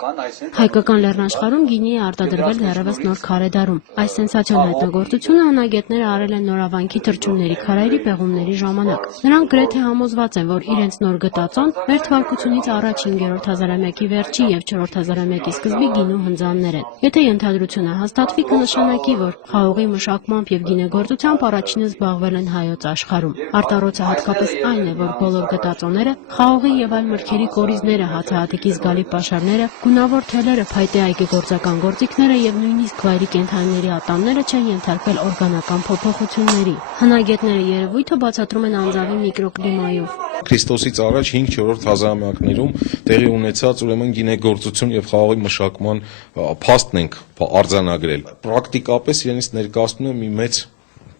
Հայկական լեռնաշխարհում գինի է արտադրվել դեռևս նոր քարեդարում։ Այս սենսացիոն հայտնագործությունը հնագետները արել են նորավանքի թռչունների քարայրի պեղումների ժամանակ։ Նրանք գրեթե համոզված են, որ իրենց նոր գտածոն մեր թվարկությունից առաջ 5-րդ հազարամյակի վերջի և 4-րդ հազարամյակի սկզբի գինու հնձաններ են։ Եթե ենթադրությունը հաստատվի, կնշանակի, որ խաղողի մշակմամբ և գինեգործությամբ առաջինը զբաղվել են հայոց աշխարհում։ Արտառոցը հատկապես այն է, որ բոլոր գտածոները, խաղողի և այլ մրգերի կորիզները, հացահատիկի զգալի պաշարները, գունավոր թելերը, փայտե այգեգործական գործիքները և նույնիսկ վայրի կենդանիների ատամները չեն ենթարկվել օրգանական փոփոխությունների։ Հնագետները երևույթը բացատրում են անձավի միկրոկլիմայով։ Քրիստոսից առաջ 5-4 հազարամյակներում տեղի ունեցած ուրեմն գինեգործություն եւ խաղողի մշակման փաստն ենք արձանագրել։ Պրակտիկապես իրենից ներկայացնում է մի մեծ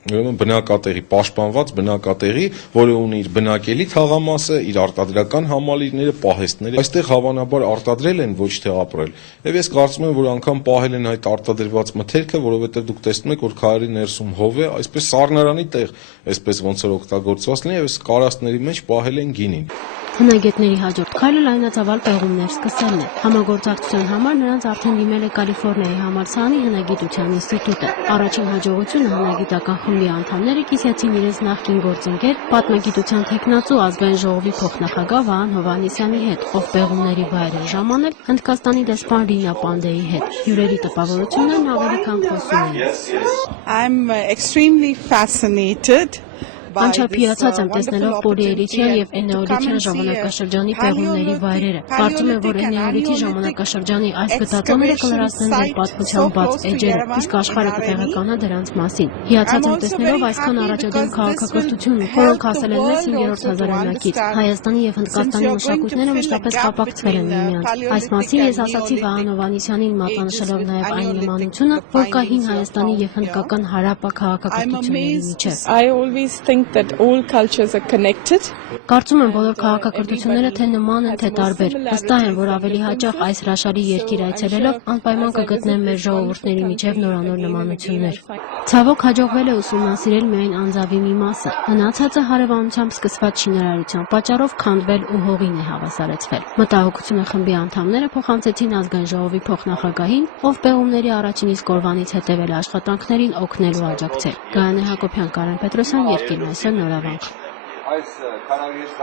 ուրեմն բնակատեղի, պաշտպանված բնակատեղի, որը ունի իր բնակելի թաղամասը, իր արտադրական համալիրները, պահեստները։ Այստեղ հավանաբար արտադրել են, ոչ թե ապրել։ Եվ ես կարծում եմ, որ անգամ պահել են այդ արտադրված մթերքը, որովհետև դուք տեսնում եք, որ քարերի ներսում հով է, այսպես սառնարանի տեղ, այսպես ոնց որ օգտագործված լինի, եւ կարասների մեջ պահել են գինին։ Հնագետների հաջորդ քայլը լայնածավալ պեղումներ սկսելն է։ Համագործակցության համար նրանց արդեն դիմել է Կալիֆոռնիայի համալսարանի հնագիտության ինստիտուտը։ Առաջին հաջողությունը հնագիտական խմբի անդամները կիսեցին իրենց նախկին գործընկեր, պատմագիտության թեկնածու ազգային ժողովի փոխնախագահ Վահան Հովհաննիսյանի հետ, ով պեղումների վայր է ժամանել Հնդկաստանի դեսպան Ռինա Պանդեի հետ։ Հյուրերի տպավորություններն ավելի քան խոսում են։ Անչափ հիացած եմ տեսնելով պոլիէրիթյան և էնեոլիթյան ժամանակաշրջանի պեղումների վայրերը։ Կարծում եմ, որ էնեոլիթի ժամանակաշրջանի այս գտածոները կլրացնեն ձեր պատմության բաց էջերը, իսկ աշխարհը կտեղեկանա դրանց մասին։ Հիացած եմ տեսնելով այսքան առաջադեմ քաղաքակրթություն, որոնք հասել են մեզ 5-րդ հազարամյակից։ Հայաստանի և Հնդկաստանի մշակույթները մշտապես կապակցվել են միմյանց։ Այս մասին ես ասացի Վահան Հովհաննիսյանին, մատնանշելով նաև այն նմանությունը, որ կա հին Հայաստանի և հնդկական հարապա քաղաքակրթությունների միջև։ Կարծում եմ, բոլոր քաղաքակրթությունները թե նման են, թե տարբեր։ Վստահ եմ, որ ավելի հաճախ այս հրաշալի երկիր այցելելով անպայման կգտնեմ մեր ժողովուրդների միջև նորանոր նմանություններ։ Ցավոք հաջողվել է ուսումնասիրել միայն անձավի մի մասը։ Մնացածը հարևանությամբ սկսված շինարարության պատճառով քանդվել ու հողին է հավասարեցվել։ Մտահոգությունը խմբի անդամները փոխանցեցին ազգային ժողովի փոխնախագահին, ով պեղումների առաջին իսկ օրվանից հետևել աշխատանքներին օգնել ու աջակցել։ Գայանե Հակոբյան, Կարեն Պետրոսյան, Երկիրն այսօր, Նորավանք։